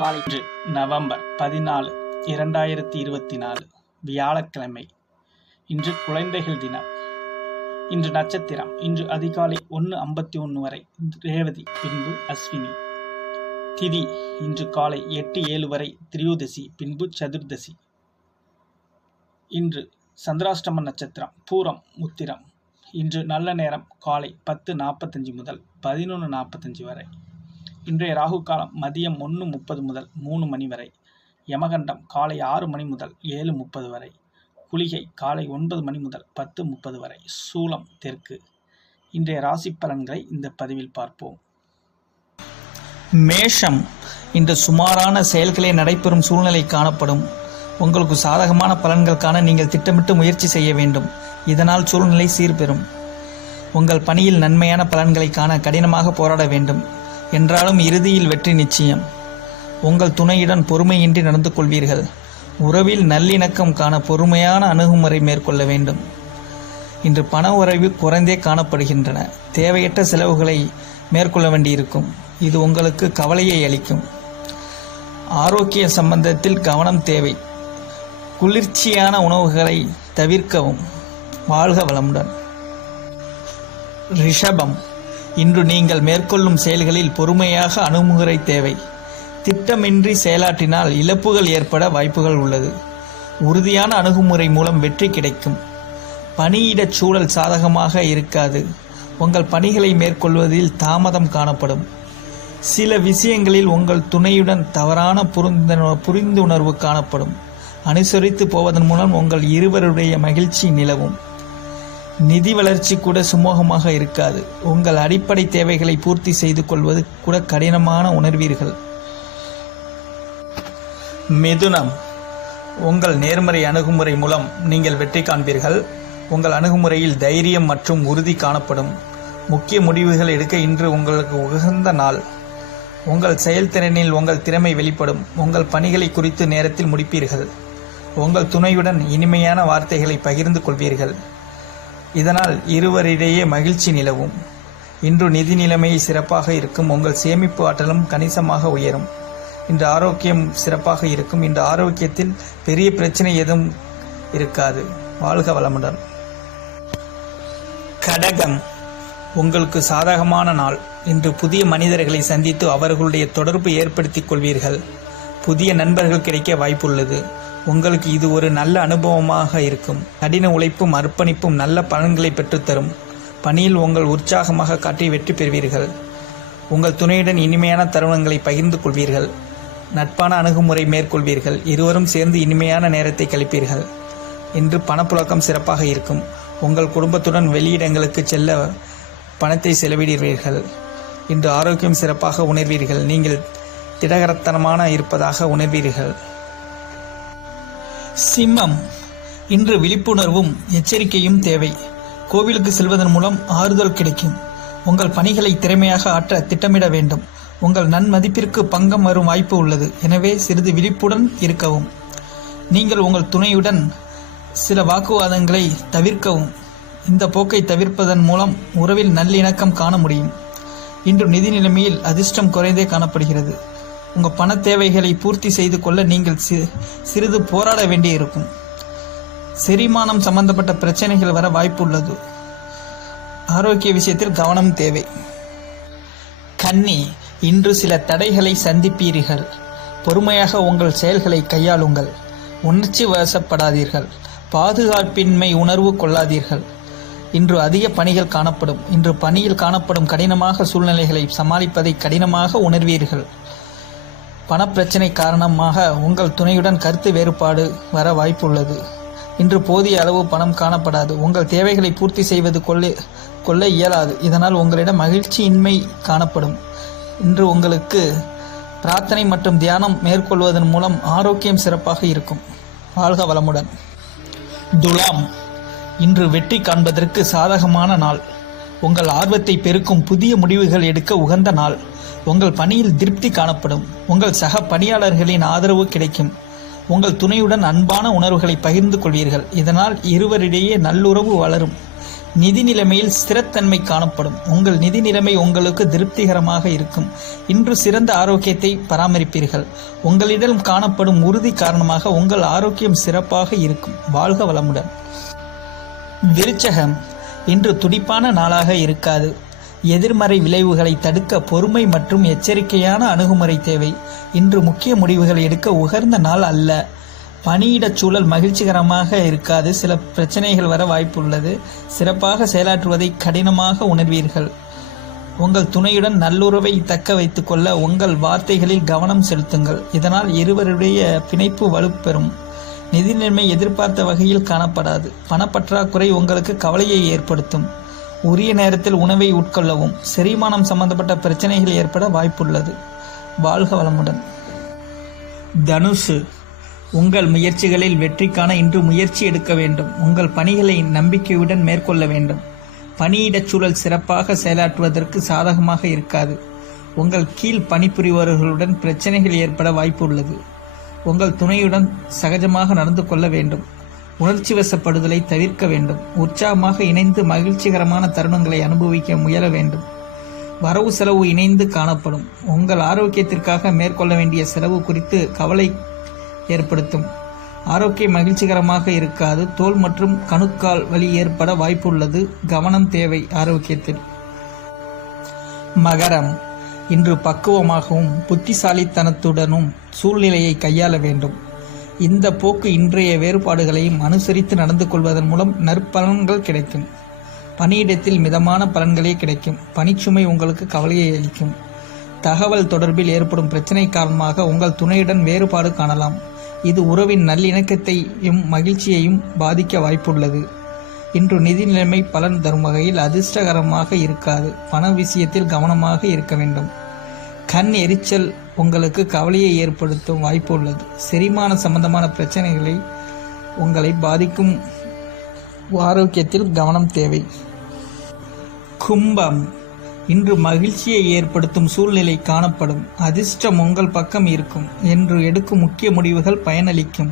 காலை நவம்பர் 14, 2024 வியாழக்கிழமை. இன்று குழந்தைகள் தினம். இன்று நட்சத்திரம். இன்று அதிகாலை 1:51 வரை ரேவதி, பின்பு அஸ்வினி. திதி இன்று காலை 8:07 வரை திரியோதசி, பின்பு சதுர்தசி. இன்று சந்திராஷ்டம நட்சத்திரம் பூரம் உத்திரம். இன்று நல்ல நேரம் காலை 10:45 முதல் 11:45 வரை. இன்றைய ராகு காலம் மதியம் 1:30 முதல் 3 மணி வரை. யமகண்டம் காலை 6 மணி முதல் 7:30 வரை. குளிகை காலை 9 மணி முதல் 10:30 வரை. சூலம் தெற்கு. இன்றைய ராசி பலன்களை இந்த பதிவில் பார்ப்போம். மேஷம். இன்று சுமாரான செயல்களே நடைபெறும் சூழ்நிலை காணப்படும். உங்களுக்கு சாதகமான பலன்கள் காண நீங்கள் திட்டமிட்டு முயற்சி செய்ய வேண்டும். இதனால் சூழ்நிலை சீர்பெறும். உங்கள் பணியில் நன்மையான பலன்களை காண கடினமாக போராட வேண்டும். என்றாலும் இறுதியில் வெற்றி நிச்சயம். உங்கள் துணையுடன் பொறுமையின்றி நடந்து கொள்வீர்கள். உறவில் நல்லிணக்கம் காண பொறுமையான அணுகுமுறை மேற்கொள்ள வேண்டும். இன்று பண உறவு குறைந்தே காணப்படுகின்றன. தேவையற்ற செலவுகளை மேற்கொள்ள வேண்டியிருக்கும். இது உங்களுக்கு கவலையை அளிக்கும். ஆரோக்கிய சம்பந்தத்தில் கவனம் தேவை. குளிர்ச்சியான உணவுகளை தவிர்க்கவும். வாழ்க வளமுடன். ரிஷபம். இன்று நீங்கள் மேற்கொள்ளும் செயல்களில் பொறுமையாக அணுகுமுறை தேவை. திட்டமின்றி செயலாற்றினால் இழப்புகள் ஏற்பட வாய்ப்புகள் உள்ளது. உறுதியான அணுகுமுறை மூலம் வெற்றி கிடைக்கும். பணியிடச் சூழல் சாதகமாக இருக்காது. உங்கள் பணிகளை மேற்கொள்வதில் தாமதம் காணப்படும். சில விஷயங்களில் உங்கள் துணையுடன் தவறான புரிந்துணர்வு காணப்படும். அனுசரித்து போவதன் மூலம் உங்கள் இருவருடைய மகிழ்ச்சி நிலவும். நிதி வளர்ச்சி கூட சுமூகமாக இருக்காது. உங்கள் அடிப்படை தேவைகளை பூர்த்தி செய்து கொள்வது கூட கடினமான உணர்வீர்கள். மிதுனம். உங்கள் நேர்மறை அணுகுமுறை மூலம் நீங்கள் வெற்றி காண்பீர்கள். உங்கள் அணுகுமுறையில் தைரியம் மற்றும் உறுதி காணப்படும். முக்கிய முடிவுகள் எடுக்க இன்று உங்களுக்கு உகந்த நாள். உங்கள் செயல்திறனில் உங்கள் திறமை வெளிப்படும். உங்கள் பணிகளை குறித்து நேரத்தில் முடிப்பீர்கள். உங்கள் துணையுடன் இனிமையான வார்த்தைகளை பகிர்ந்து கொள்வீர்கள். இதனால் இருவரிடையே மகிழ்ச்சி நிலவும். இன்று நிதி நிலைமை சிறப்பாக இருக்கும். உங்கள் சேமிப்பு ஆற்றலும் கணிசமாக உயரும். இன்று ஆரோக்கியம் சிறப்பாக இருக்கும். இன்று ஆரோக்கியத்தில் பெரிய பிரச்சனை எதுவும் இருக்காது. வாழ்க வளமுடன். கடகம். உங்களுக்கு சாதகமான நாள். இன்று புதிய மனிதர்களை சந்தித்து அவர்களுடைய தொடர்பு ஏற்படுத்திக் கொள்வீர்கள். புதிய நண்பர்கள் கிடைக்க வாய்ப்புள்ளது. உங்களுக்கு இது ஒரு நல்ல அனுபவமாக இருக்கும். கடின உழைப்பும் அர்ப்பணிப்பும் நல்ல பலன்களை பெற்றுத்தரும். பணியில் உங்கள் உற்சாகமாக காட்டி வெற்றி பெறுவீர்கள். உங்கள் துணையுடன் இனிமையான தருணங்களை பகிர்ந்து கொள்வீர்கள். நட்பான அணுகுமுறை மேற்கொள்வீர்கள். இருவரும் சேர்ந்து இனிமையான நேரத்தை கழிப்பீர்கள். இன்று பணப்புழக்கம் சிறப்பாக இருக்கும். உங்கள் குடும்பத்துடன் வெளியிடங்களுக்கு செல்ல பணத்தை செலவிடுவீர்கள். இன்று ஆரோக்கியம் சிறப்பாக உணர்வீர்கள். நீங்கள் திடகரத்தனமான இருப்பதாக உணர்வீர்கள். சிம்மம். இன்று விழிப்புணர்வும் எச்சரிக்கையும் தேவை. கோவிலுக்கு செல்வதன் மூலம் ஆறுதல் கிடைக்கும். உங்கள் பணிகளை திறமையாக ஆற்ற திட்டமிட வேண்டும். உங்கள் நன்மதிப்பிற்கு பங்கம் வரும் வாய்ப்பு உள்ளது. எனவே சிறிது விழிப்புடன் இருக்கவும். நீங்கள் உங்கள் துணையுடன் சில வாக்குவாதங்களை தவிர்க்கவும். இந்த போக்கை தவிர்ப்பதன் மூலம் உறவில் நல்லிணக்கம் காண முடியும். இன்று நிதி நிலைமையில் அதிர்ஷ்டம் குறைந்தே காணப்படுகிறது. உங்கள் பண தேவைகளை பூர்த்தி செய்து கொள்ள நீங்கள் சிறிது போராட வேண்டியிருக்கும். செரிமானம் சம்பந்தப்பட்ட பிரச்சனைகள் வர வாய்ப்பு உள்ளது. ஆரோக்கிய விஷயத்தில் கவனம் தேவை. கன்னி. இன்று சில தடைகளை சந்திப்பீர்கள். பொறுமையாக உங்கள் செயல்களை கையாளுங்கள். உணர்ச்சி வசப்படாதீர்கள். பாதுகாப்பின்மை உணர்வு கொள்ளாதீர்கள். இன்று அதிக பணிகள் காணப்படும். இன்று பணியில் காணப்படும் கடினமாக சூழ்நிலைகளை சமாளிப்பதை கடினமாக உணர்வீர்கள். பணப்பிரச்சனை காரணமாக உங்கள் துணையுடன் கருத்து வேறுபாடு வர வாய்ப்புள்ளது. இன்று போதிய அளவு பணம் காணப்படாது. உங்கள் தேவைகளை பூர்த்தி செய்வது கொள்ள இயலாது. இதனால் உங்களிடம் மகிழ்ச்சியின்மை காணப்படும். இன்று உங்களுக்கு பிரார்த்தனை மற்றும் தியானம் மேற்கொள்வதன் மூலம் ஆரோக்கியம் சிறப்பாக இருக்கும். வாழ்க வளமுடன். துலாம். இன்று வெற்றி காண்பதற்கு சாதகமான நாள். உங்கள் ஆர்வத்தை பெருக்கும் புதிய முடிவுகள் எடுக்க உகந்த நாள். உங்கள் பணியில் திருப்தி காணப்படும். உங்கள் சக பணியாளர்களின் ஆதரவு கிடைக்கும். உங்கள் துணையுடன் அன்பான உணர்வுகளை பகிர்ந்து கொள்வீர்கள். இதனால் இருவரிடையே நல்லுறவு வளரும். நிதி நிலைமையில் ஸ்திரத்தன்மை காணப்படும். உங்கள் நிதி நிலைமை உங்களுக்கு திருப்திகரமாக இருக்கும். இன்று சிறந்த ஆரோக்கியத்தை பராமரிப்பீர்கள். உங்களிடம் காணப்படும் உறுதி காரணமாக உங்கள் ஆரோக்கியம் சிறப்பாக இருக்கும். வாழ்க வளமுடன். விருச்சகம், இன்று துடிப்பான நாளாக இருக்காது. எதிர்மறை விளைவுகளை தடுக்க பொறுமை மற்றும் எச்சரிக்கையான அணுகுமுறை தேவை. இன்று முக்கிய முடிவுகள் எடுக்க உகந்த நாள் அல்ல. பணியிடச் சூழல் மகிழ்ச்சிகரமாக இருக்காது. சில பிரச்சனைகள் வர வாய்ப்புள்ளது. சிறப்பாக செயலாற்றுவதை கடினமாக உணர்வீர்கள். உங்கள் துணையுடன் நல்லுறவை தக்க வைத்துக் கொள்ள உங்கள் வார்த்தைகளில் கவனம் செலுத்துங்கள். இதனால் இருவருடைய பிணைப்பு வலுப்பெறும். நிதி நிலைமை எதிர்பார்த்த வகையில் காணப்படாது. பணப்பற்றாக்குறை உங்களுக்கு கவலையை ஏற்படுத்தும். உரிய நேரத்தில் உணவை உட்கொள்ளவும். செரிமானம் சம்பந்தப்பட்ட பிரச்சனைகள் ஏற்பட வாய்ப்புள்ளது. வாழ்க வளமுடன். தனுசு, உங்கள் முயற்சிகளில் வெற்றி காண இன்று முயற்சி எடுக்க வேண்டும். உங்கள் பணிகளை நம்பிக்கையுடன் மேற்கொள்ள வேண்டும். பணியிடச் சூழல் சிறப்பாக செயலாற்றுவதற்கு சாதகமாக இருக்காது. உங்கள் கீழ் பணிபுரிபவர்களுடன் பிரச்சனைகள் ஏற்பட வாய்ப்பு உள்ளது. உங்கள் துணையுடன் சகஜமாக நடந்து கொள்ள வேண்டும். உணர்ச்சி வசப்படுதலை தவிர்க்க வேண்டும். உற்சாகமாக இணைந்து மகிழ்ச்சிகரமான தருணங்களை அனுபவிக்க முயல வேண்டும். வரவு செலவு இணைந்து காணப்படும். உங்கள் ஆரோக்கியத்திற்காக மேற்கொள்ள வேண்டிய செலவு குறித்து கவலை ஏற்படுத்தும். ஆரோக்கியம் மகிழ்ச்சிகரமாக இருக்காது. தோல் மற்றும் கணுக்கால் வலி ஏற்பட வாய்ப்புள்ளது. கவனம் தேவை ஆரோக்கியத்தில். மகரம், இன்று பக்குவமாகவும் புத்திசாலித்தனத்துடனும் சூழ்நிலையை கையாள வேண்டும். இந்த போக்கு இன்றைய வேறுபாடுகளையும் அனுசரித்து நடந்து கொள்வதன் மூலம் நற்பலன்கள் கிடைக்கும். பணியிடத்தில் மிதமான பலன்களே கிடைக்கும். பணிச்சுமை உங்களுக்கு கவலையை அளிக்கும். தகவல் தொடர்பில் ஏற்படும் பிரச்சனை காரணமாக உங்கள் துணையுடன் வேறுபாடு காணலாம். இது உறவின் நல்லிணக்கத்தையும் மகிழ்ச்சியையும் பாதிக்க வாய்ப்புள்ளது. இன்று நிதி நிலைமை பலன் தரும் வகையில் அதிர்ஷ்டகரமாக இருக்காது. பண விஷயத்தில் கவனமாக இருக்க வேண்டும். கண் எரிச்சல் உங்களுக்கு கவலையை ஏற்படுத்தும் வாய்ப்பு உள்ளது. செரிமான சம்பந்தமான பிரச்சனைகளை உங்களை பாதிக்கும். ஆரோக்கியத்தில் கவனம் தேவை. கும்பம், இன்று மகிழ்ச்சியை ஏற்படுத்தும் சூழ்நிலை காணப்படும். அதிர்ஷ்டம் உங்கள் பக்கம் இருக்கும். என்று எடுக்கும் முக்கிய முடிவுகள் பயனளிக்கும்.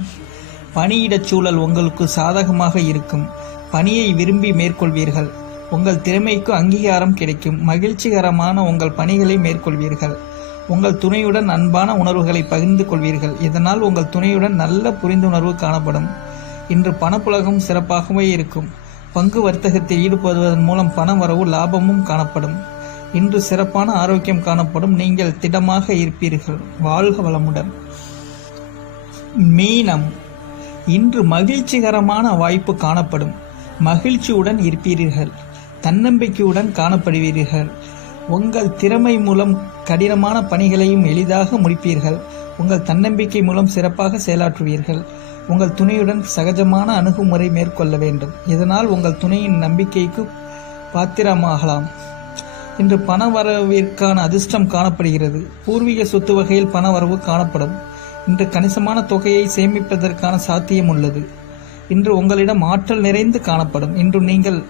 பணியிடச் சூழல் உங்களுக்கு சாதகமாக இருக்கும். பணியை விரும்பி மேற்கொள்வீர்கள். உங்கள் திறமைக்கு அங்கீகாரம் கிடைக்கும். மகிழ்ச்சிகரமான உங்கள் பணிகளை மேற்கொள்வீர்கள். உங்கள் துணையுடன் அன்பான உணர்வுகளை பகிர்ந்து கொள்வீர்கள். இதனால் உங்கள் துணையுடன் நல்ல புரிந்துணர்வு காணப்படும். இன்று பணப்புழகம் சிறப்பாகவே இருக்கும். பங்கு வர்த்தகத்தில் ஈடுபடுவதன் மூலம் பண வரவு லாபமும் காணப்படும். இன்று சிறப்பான ஆரோக்கியம் காணப்படும். நீங்கள் திடமாக இருப்பீர்கள். வாழ்க வளமுடன். மீனம், இன்று மகிழ்ச்சிகரமான வாய்ப்பு காணப்படும். மகிழ்ச்சியுடன் இருப்பீர்கள். தன்னம்பிக்கையுடன் காணப்படுவீர்கள். உங்கள் திறமை மூலம் கடினமான பணிகளையும் எளிதாக முடிப்பீர்கள். உங்கள் தன்னம்பிக்கை மூலம் சிறப்பாக செயலாற்றுவீர்கள். உங்கள் துணையுடன் சகஜமான அணுகுமுறை மேற்கொள்ள வேண்டும். இதனால் உங்கள் துணையின் நம்பிக்கைக்கு பாத்திரமாகலாம். இன்று பணவரவிற்கான அதிர்ஷ்டம் காணப்படுகிறது. பூர்வீக சொத்து வகையில் பணவரவு காணப்படும். இன்று கணிசமான தொகையை சேமிப்பதற்கான சாத்தியம் உள்ளது. இன்று உங்களிடம் ஆற்றல் நிறைந்து காணப்படும். இன்று நீங்கள்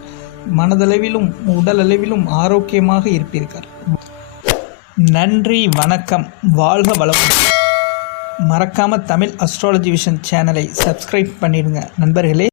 மனதளவிலும் உடலளவிலும் ஆரோக்கியமாக இருப்பீர்கள். நன்றி, வணக்கம், வாழ்க வளமுடன். மறக்காம தமிழ் அஸ்ட்ராலஜி விஷன் சேனலை சப்ஸ்கிரைப் பண்ணிடுங்க நண்பர்களே.